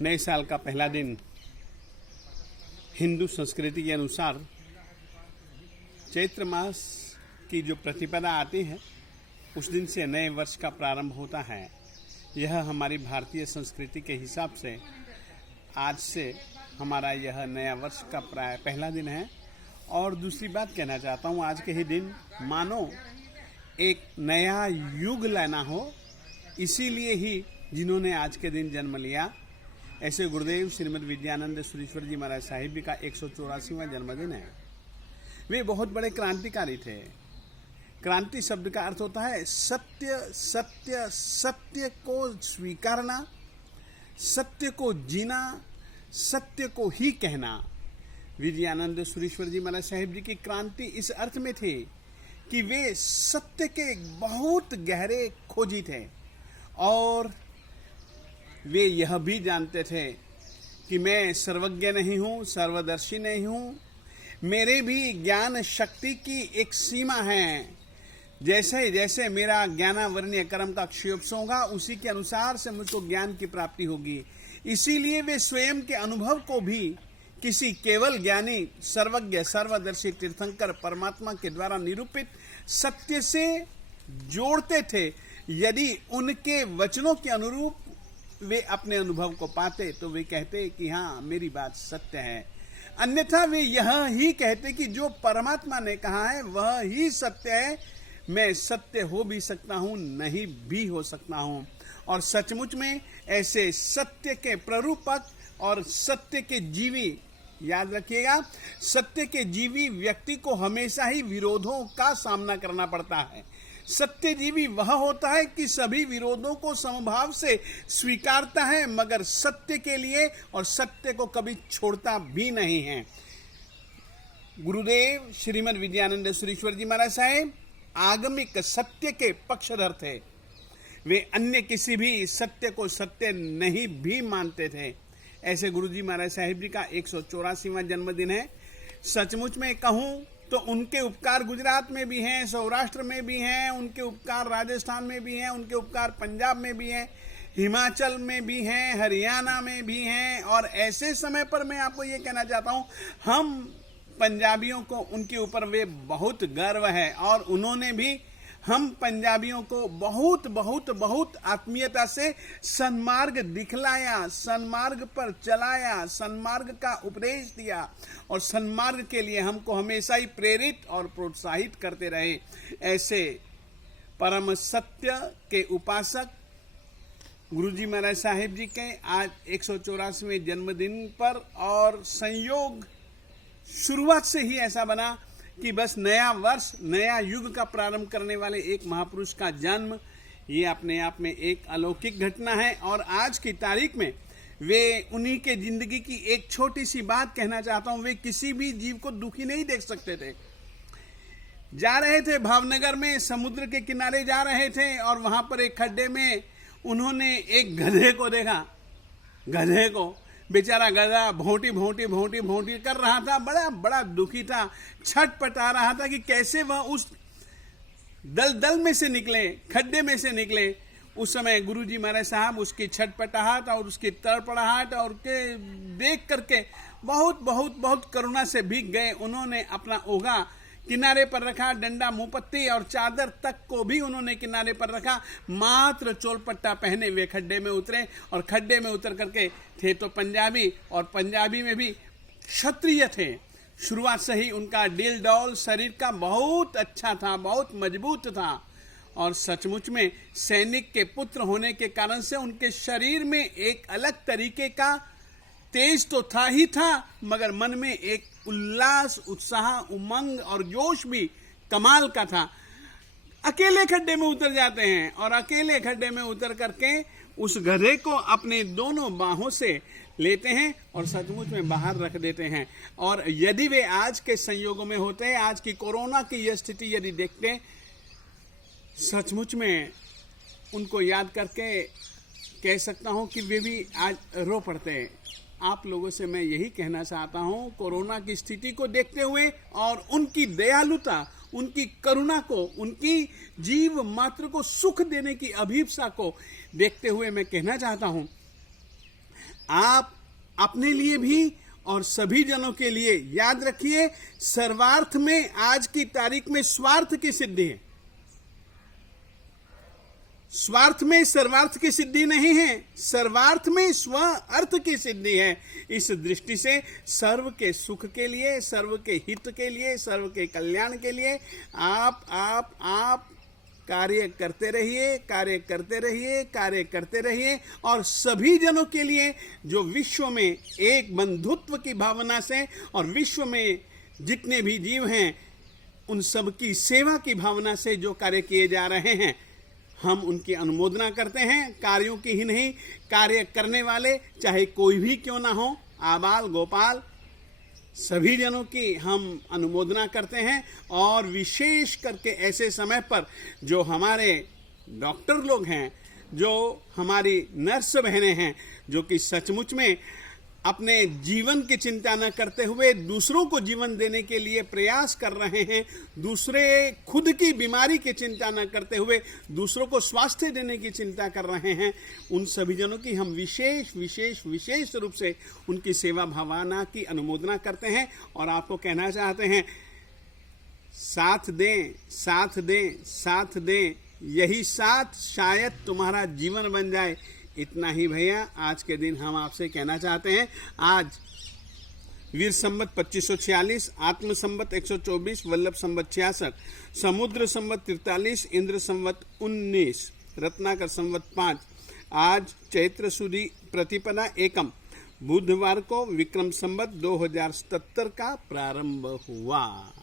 नए साल का पहला दिन हिंदू संस्कृति के अनुसार चैत्र मास की जो प्रतिपदा आती है उस दिन से नए वर्ष का प्रारंभ होता है। यह हमारी भारतीय संस्कृति के हिसाब से आज से हमारा यह नया वर्ष का पहला दिन है। और दूसरी बात कहना चाहता हूँ, आज के ही दिन मानो एक नया युग लाना हो, इसीलिए ही जिन्होंने आज के दिन जन्म लिया, ऐसे गुरुदेव श्रीमद विद्यानंद सुरेश्वर जी महाराज साहिब जी का 184वां जन्मदिन है। वे बहुत बड़े क्रांतिकारी थे। क्रांति शब्द का अर्थ होता है सत्य सत्य सत्य को स्वीकारना, सत्य को जीना, सत्य को ही कहना। विद्यानंद सुरेश्वर जी महाराज साहिब जी की क्रांति इस अर्थ में थी कि वे सत्य के बहुत गहरे खोजी थे और वे यह भी जानते थे कि मैं सर्वज्ञ नहीं हूँ, सर्वदर्शी नहीं हूँ, मेरे भी ज्ञान शक्ति की एक सीमा है। जैसे जैसे मेरा ज्ञानावरणीय कर्म का क्षयोप्स होगा, उसी के अनुसार से मुझको ज्ञान की प्राप्ति होगी। इसीलिए वे स्वयं के अनुभव को भी किसी केवल ज्ञानी, सर्वज्ञ, सर्वदर्शी तीर्थंकर परमात्मा के द्वारा निरूपित सत्य से जोड़ते थे। यदि उनके वचनों के अनुरूप वे अपने अनुभव को पाते तो वे कहते कि हाँ, मेरी बात सत्य है। अन्यथा वे यह ही कहते कि जो परमात्मा ने कहा है वह ही सत्य है। मैं सत्य हो भी सकता हूँ, नहीं भी हो सकता हूँ। और सचमुच में ऐसे सत्य के प्ररूपक और सत्य के जीवी, याद रखिएगा, सत्य के जीवी व्यक्ति को हमेशा ही विरोधों का सामना करना पड़ता है। सत्यजीवी वह होता है कि सभी विरोधों को समभाव से स्वीकारता है, मगर सत्य के लिए और सत्य को कभी छोड़ता भी नहीं है। गुरुदेव श्रीमद विद्यानंद सुरेश्वर जी महाराज साहेब आगमिक सत्य के पक्षधर थे। वे अन्य किसी भी सत्य को सत्य नहीं भी मानते थे। ऐसे गुरु जी महाराज साहिब जी का 184वां जन्मदिन है। सचमुच में कहूँ तो उनके उपकार गुजरात में भी हैं, सौराष्ट्र में भी हैं, उनके उपकार राजस्थान में भी हैं, उनके उपकार पंजाब में भी हैं, हिमाचल में भी हैं, हरियाणा में भी हैं। और ऐसे समय पर मैं आपको ये कहना चाहता हूँ, हम पंजाबियों को उनके ऊपर वे बहुत गर्व है और उन्होंने भी हम पंजाबियों को बहुत बहुत बहुत आत्मीयता से सन्मार्ग दिखलाया, सन्मार्ग पर चलाया, सन्मार्ग का उपदेश दिया और सन्मार्ग के लिए हमको हमेशा ही प्रेरित और प्रोत्साहित करते रहे। ऐसे परम सत्य के उपासक गुरु जी महाराज साहिब जी के आज 184वें जन्मदिन पर, और संयोग शुरुआत से ही ऐसा बना कि बस नया वर्ष, नया युग का प्रारंभ करने वाले एक महापुरुष का जन्म, ये अपने आप में एक अलौकिक घटना है। और आज की तारीख में वे उन्हीं के जिंदगी की एक छोटी सी बात कहना चाहता हूं। वे किसी भी जीव को दुखी नहीं देख सकते थे। जा रहे थे भावनगर में, समुद्र के किनारे जा रहे थे और वहां पर एक खड्डे में उन्होंने एक गधे को देखा। गधे को, बेचारा गधा भोंटी भोंटी भोंटी भोंटी कर रहा था, बड़ा बड़ा दुखी था, छटपटा रहा था कि कैसे वह उस दलदल में से निकले, खड्डे में से निकले। उस समय गुरुजी महाराज साहब उसकी छटपटाहट और उसकी तड़पड़ाहट और के देख करके बहुत बहुत बहुत करुणा से भीग गए। उन्होंने अपना ओघा किनारे पर रखा, डंडा, मुंहपत्ती और चादर तक को भी उन्होंने किनारे पर रखा। मात्र चोलपट्टा पहने वे खड्डे में उतरे और खड्डे में उतर करके, थे तो पंजाबी और पंजाबी में भी क्षत्रिय थे। शुरुआत से ही उनका दिल डौल शरीर का बहुत अच्छा था, बहुत मजबूत था और सचमुच में सैनिक के पुत्र होने के कारण से उनके शरीर में एक अलग तरीके का तेज तो था ही था, मगर मन में एक उल्लास, उत्साह, उमंग और जोश भी कमाल का था। अकेले खड्डे में उतर जाते हैं और अकेले खड्डे में उतर करके उस गधे को अपने दोनों बाहों से लेते हैं और सचमुच में बाहर रख देते हैं। और यदि वे आज के संयोगों में होते, आज की कोरोना की यह स्थिति यदि देखते, सचमुच में उनको याद करके कह सकता हूं कि वे भी आज रो पड़ते। आप लोगों से मैं यही कहना चाहता हूं, कोरोना की स्थिति को देखते हुए और उनकी दयालुता, उनकी करुणा को, उनकी जीव मात्र को सुख देने की अभिप्सा को देखते हुए मैं कहना चाहता हूं, आप अपने लिए भी और सभी जनों के लिए याद रखिए, सर्वार्थ में आज की तारीख में स्वार्थ की सिद्धि है। स्वार्थ में सर्वार्थ की सिद्धि नहीं है, सर्वार्थ में स्व अर्थ की सिद्धि है। इस दृष्टि से सर्व के सुख के लिए, सर्व के हित के लिए, सर्व के कल्याण के लिए आप कार्य करते रहिए, कार्य करते रहिए, कार्य करते रहिए। और सभी जनों के लिए जो विश्व में एक बंधुत्व की भावना से और विश्व में जितने भी जीव हैं उन सब की सेवा की भावना से जो कार्य किए जा रहे हैं, हम उनकी अनुमोदना करते हैं। कार्यों की ही नहीं, कार्य करने वाले चाहे कोई भी क्यों ना हो, आबाल गोपाल सभी जनों की हम अनुमोदना करते हैं। और विशेष करके ऐसे समय पर जो हमारे डॉक्टर लोग हैं, जो हमारी नर्स बहनें हैं, जो कि सचमुच में अपने जीवन की चिंता न करते हुए दूसरों को जीवन देने के लिए प्रयास कर रहे हैं, दूसरे खुद की बीमारी की चिंता न करते हुए दूसरों को स्वास्थ्य देने की चिंता कर रहे हैं, उन सभी जनों की हम विशेष रूप से उनकी सेवा भावना की अनुमोदना करते हैं। और आपको कहना चाहते हैं, साथ दें, साथ दें, साथ दें, यही साथ शायद तुम्हारा जीवन बन जाए। इतना ही भैया आज के दिन हम आपसे कहना चाहते हैं। आज वीर संवत 2546, आत्म संवत 124, वल्लभ संवत 66, समुद्र संवत 43, इंद्र संवत 19, रत्नाकर संवत 5। आज चैत्र सुदी प्रतिपदा एकम बुधवार को विक्रम संवत 2077 का प्रारंभ हुआ।